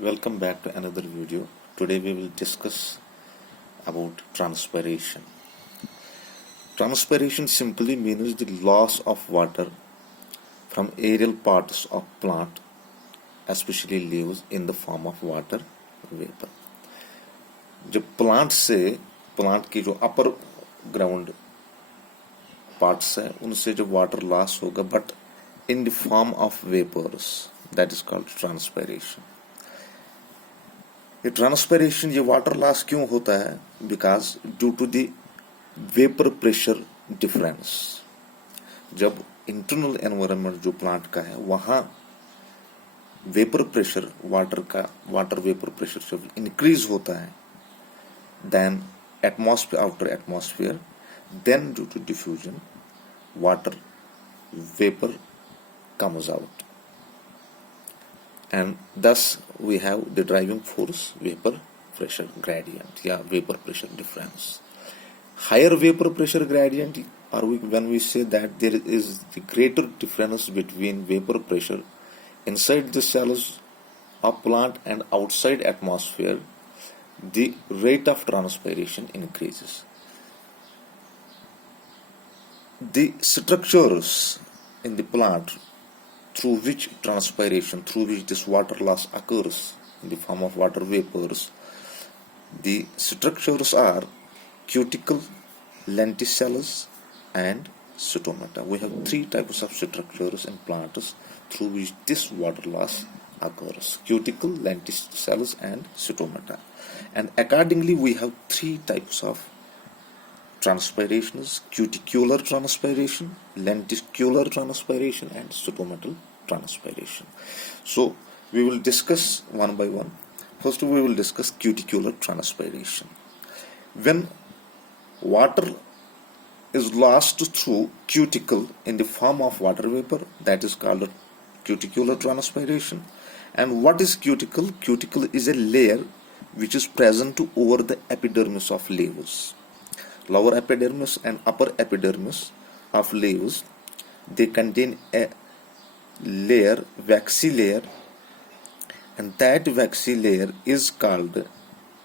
Welcome back to another video. Today we will discuss about transpiration. Transpiration simply means the loss of water from aerial parts of plant, especially leaves, in the form of water vapor. जब plant की जो upper ground parts है उनसे जो water loss होगा but in the form of vapours, that is called transpiration. ये transpiration, ये water loss क्यों होता है? Because due to the vapour pressure difference. जब इंटरनल एनवायरनमेंट जो प्लांट का है वहां vapour pressure, water vapour pressure जब इंक्रीज होता है then outer atmosphere, then due to diffusion water vapor comes out, and thus we have the driving force vapor pressure gradient, vapor pressure difference. Higher vapor pressure gradient, or when we say that there is the greater difference between vapor pressure inside the cells of plant and outside atmosphere, the rate of transpiration increases. The structures in the plant through which this water loss occurs in the form of water vapors, the structures are cuticle, lenticellus and stomata. We have three types of structures in plants through which this water loss occurs: cuticle, lenticellus and stomata. And accordingly we have three types of transpirations: cuticular transpiration, lenticular transpiration and stomatal transpiration. So we will discuss one by one. First we will discuss cuticular transpiration. When water is lost through cuticle in the form of water vapor, that is called cuticular transpiration. And what is cuticle? Cuticle is a layer which is present over the epidermis of leaves. Lower epidermis and upper epidermis of leaves, they contain a layer, waxy layer, and that waxy layer is called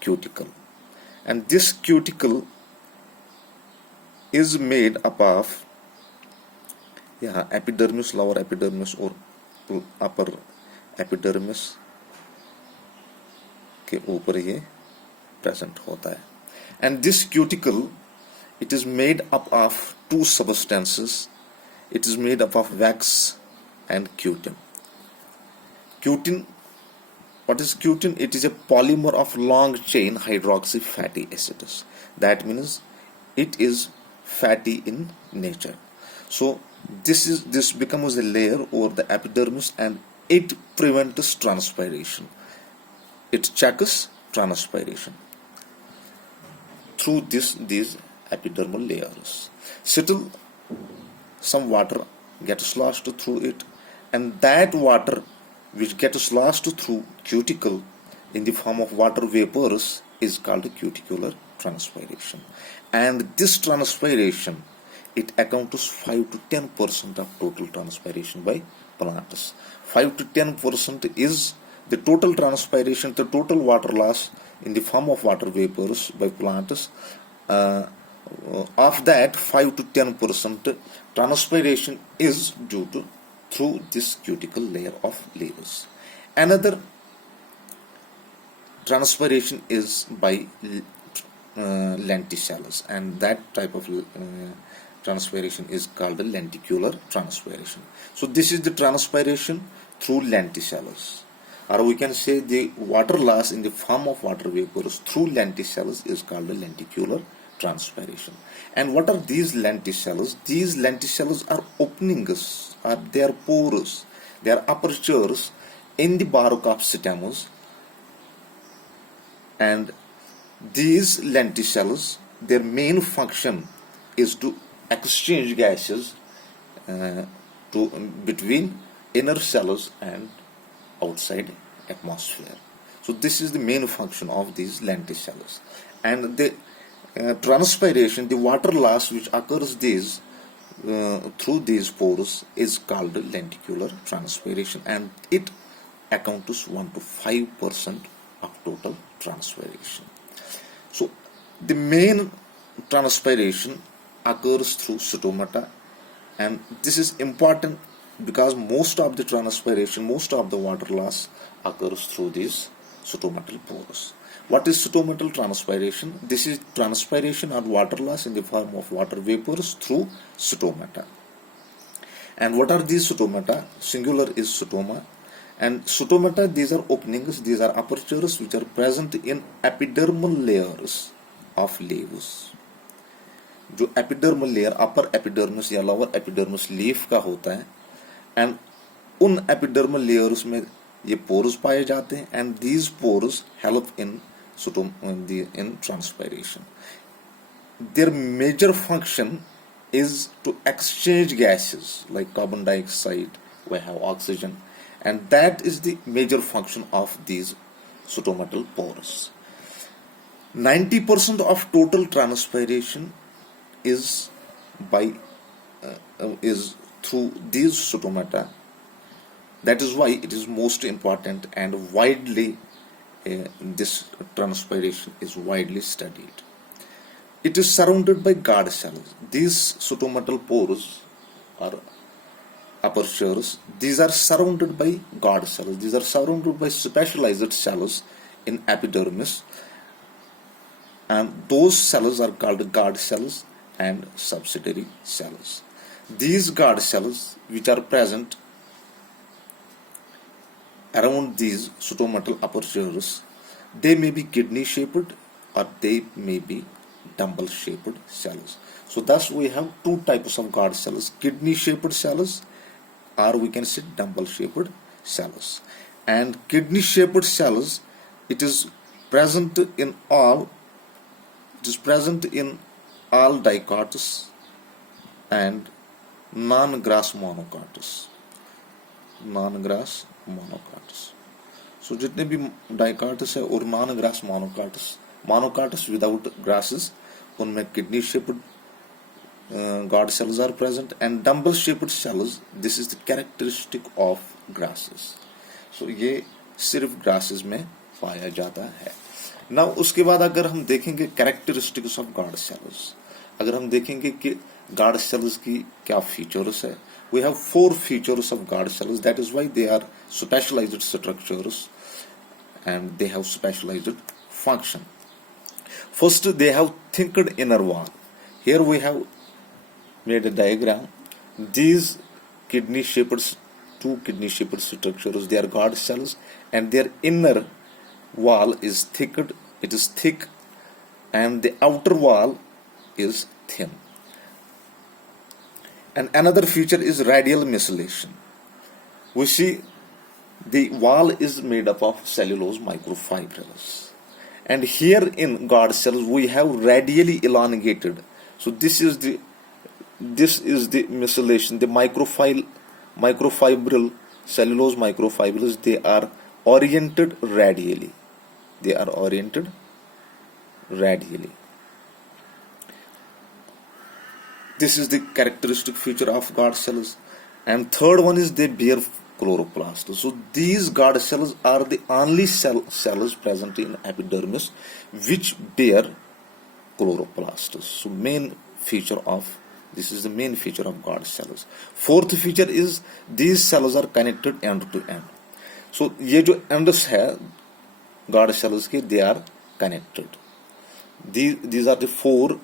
cuticle. And this cuticle is made up of epidermis, lower epidermis or upper epidermis के ऊपर ये present होता है. And this cuticle, it is made up of two substances. It is made up of wax and cutin. What is cutin? It is a polymer of long chain hydroxy fatty acids. That means it is fatty in nature. So this becomes a layer over the epidermis and it prevents transpiration. It checks transpiration through these epidermal layers. Still, some water gets lost through it, and that water which gets lost through cuticle in the form of water vapors is called cuticular transpiration. And this transpiration, it accounts 5 to 10% of total transpiration by plants. 5 to 10% is the total transpiration, the total water loss in the form of water vapors by plants. Of that, 5 to 10% transpiration is due to through this cuticle layer of leaves. Another transpiration is by lenticellus, and that type of transpiration is called the lenticular transpiration. So this is the transpiration through lenticellus, or we can say the water loss in the form of water vapors through lenticellus is called the lenticular transpiration. And what are these lenticellus? These lenticellus are openings, or they are pores, they are apertures in the bark of stems. And these lenticellus, their main function is to exchange gases between inner cells and outside atmosphere. So this is the main function of these lenticellus. And the transpiration, the water loss which occurs through these pores is called lenticular transpiration, and it accounts 1 to 5% of total transpiration. So the main transpiration occurs through stomata, and this is important because most of the transpiration, most of the water loss occurs through these stomatal pores. What is stomatal transpiration? This is transpiration or water loss in the form of water vapors through stomata. And what are these stomata? Singular is stoma. And stomata, these are openings, these are apertures which are present in epidermal layers of leaves. जो epidermal layer upper epidermis या lower epidermis leaf का होता है, and उन epidermal layers में ये pores पाए जाते हैं, and these pores help in transpiration. Their major function is to exchange gases like carbon dioxide, we have oxygen, and that is the major function of these stomatal pores. 90% of total transpiration is through these stomata. That is why it is most important, and widely this transpiration is widely studied. It is surrounded by guard cells. These stomatal pores or apertures, these are surrounded by guard cells. These are surrounded by specialized cells in epidermis, and those cells are called guard cells and subsidiary cells. These guard cells which are present around these stomatal apertures, they may be kidney shaped or they may be dumbbell shaped cells. So thus we have two types of guard cells: kidney shaped cells, or we can say dumbbell shaped cells. And kidney shaped cells, it is present in all dicots and non-grass monocots. So जितने भी dicots है और non-grass monocots without grasses, उनमें kidney shaped guard cells are present, and dumbbell shaped cells, this is the characteristic of grasses. So ये सिर्फ grasses में पाया जाता है. Now उसके बाद अगर हम देखेंगे characteristics of guard cells, अगर हम देखेंगे कि guard cells की क्या features है, we have 4 features of guard cells. That is why they are specialized structures and they have specialized function. First, they have thicker inner wall. Here we have made a diagram. These two kidney shaped structures, they are guard cells, and their inner wall is thickened. It is thick, and the outer wall is thin. And another feature is radial micellation. We see the wall is made up of cellulose microfibrils, and here in guard cells we have radially elongated. So this is the micellation. The microfibril cellulose microfibrils, they are oriented radially. This is the characteristic feature of guard cells. And third one is they bear chloroplasts. So these guard cells are the only cells present in epidermis which bear chloroplasts. So this is the main feature of guard cells. Fourth feature is these cells are connected end to end. So ये जो ends है guard cells के, they are connected. These are the 4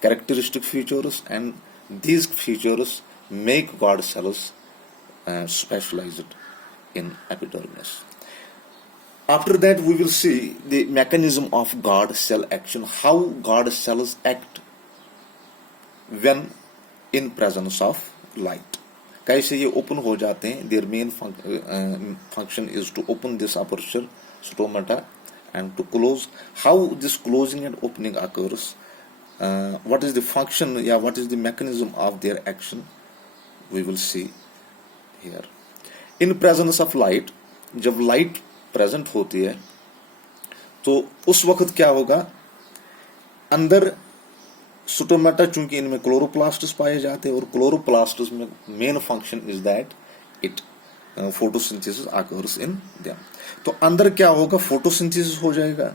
characteristic features, and these features make guard cells specialized in epidermis. After that, we will see the mechanism of guard cell action, how guard cells act when in presence of light. कैसे ये open हो जाते हैं. Their main function is to open this aperture stomata and to close. How this closing and opening occurs, what is the function, what is the mechanism of their action, we will see here. In presence of light, जब light present होती है तो उस वक्त क्या होगा, अंदर stomata, चूंकि इनमें क्लोरोप्लास्ट्स पाए जाते हैं और क्लोरोप्लास्ट्स में main function is that it photosynthesis occurs in them. तो अंदर क्या होगा, फोटोसिंथेसिस हो जाएगा.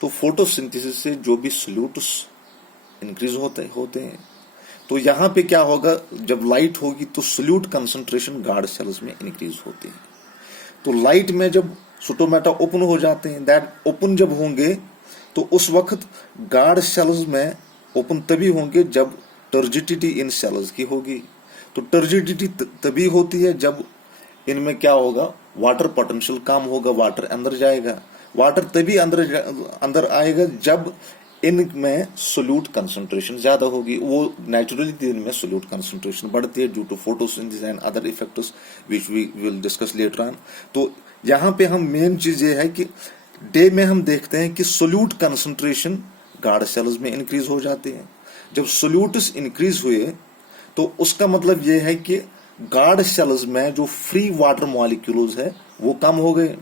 तो फोटोसिंथेसिस से जो भी सोल्यूट्स इंक्रीज होते हैं, तो यहाँ पे क्या होगा, जब लाइट होगी तो सोल्यूट कंसंट्रेशन गार्ड सेल्स में इंक्रीज होते हैं. तो लाइट में जब स्टोमेटा ओपन हो जाते हैं, दैट ओपन जब होंगे तो उस वक्त गार्ड सेल्स में ओपन तभी होंगे जब टर्जिडिटी इन सेल्स की होगी. तो टर्जिडिटी तभी होती है जब इनमें क्या होगा, वाटर पोटेंशियल कम होगा, वाटर अंदर जाएगा. वाटर तभी अंदर आएगा जब इनमें सोल्यूट कंसंट्रेशन ज्यादा होगी. वो नेचुरली दिन में सोल्यूट कंसंट्रेशन बढ़ती है due to photosynthesis and other effects which we will discuss later on. तो यहाँ पे हम मेन चीज ये है कि डे में हम देखते हैं कि सोल्यूट कंसंट्रेशन गार्ड सेल्स में इंक्रीज हो जाते हैं. जब सोल्यूट्स इंक्रीज हुए तो उसका मतलब ये है कि गार्ड सेल्स में जो फ्री वाटर मॉलिक्यूल्स है वो कम हो गए.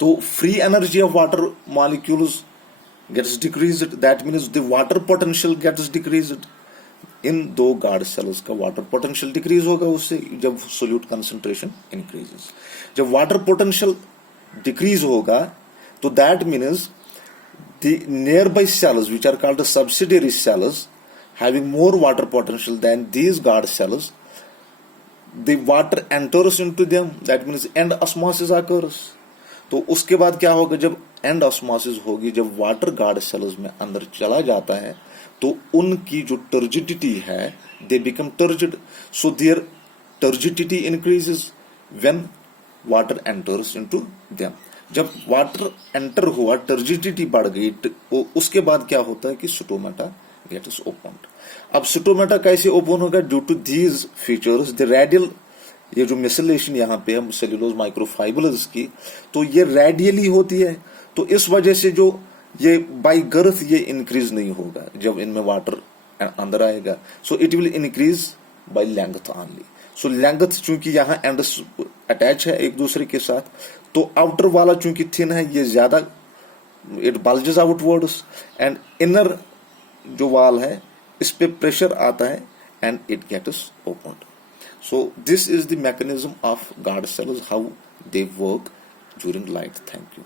तो free energy of water molecules gets decreased. That means the water potential gets decreased. इन दो गार्ड सेल्स का वाटर पोटेंशियल डिक्रीज होगा उससे, जब सोल्यूट कंसंट्रेशन इंक्रीजेस. जब वाटर पोटेंशियल डिक्रीज होगा तो that means the nearby cells which are called subsidiary cells having more water potential than these guard cells, the water enters into them. That means and osmosis occurs. तो उसके बाद क्या होगा, जब and osmosis होगी, जब water guard cells में अंदर चला जाता है तो उनकी जो टर्जिडिटी है, they become turgid. So their turgidity increases when water enters into them. जब वाटर एंटर हुआ, टर्जिडिटी बढ़ गई, उसके बाद क्या होता है कि स्टोमेटा गेट्स ओपन्ड. अब स्टोमेटा कैसे ओपन होगा, due to these features, the radial, ये जो मिसलेशन यहाँ पे हम सेल्यूलोज माइक्रोफाइबर्स की, तो ये रेडियली होती है. तो इस वजह से जो ये बाय गर्थ ये इंक्रीज नहीं होगा जब इनमें वाटर अंदर आएगा. So it will increase by length only. So length चूंकि यहाँ एंड्स अटैच है एक दूसरे के साथ, तो आउटर वाला चूंकि थिन है, ये ज्यादा it bulges outwards, and inner जो वाल है इस पे प्रेशर आता है and it gets opened. So this is the mechanism of guard cells, how they work during light. Thank you.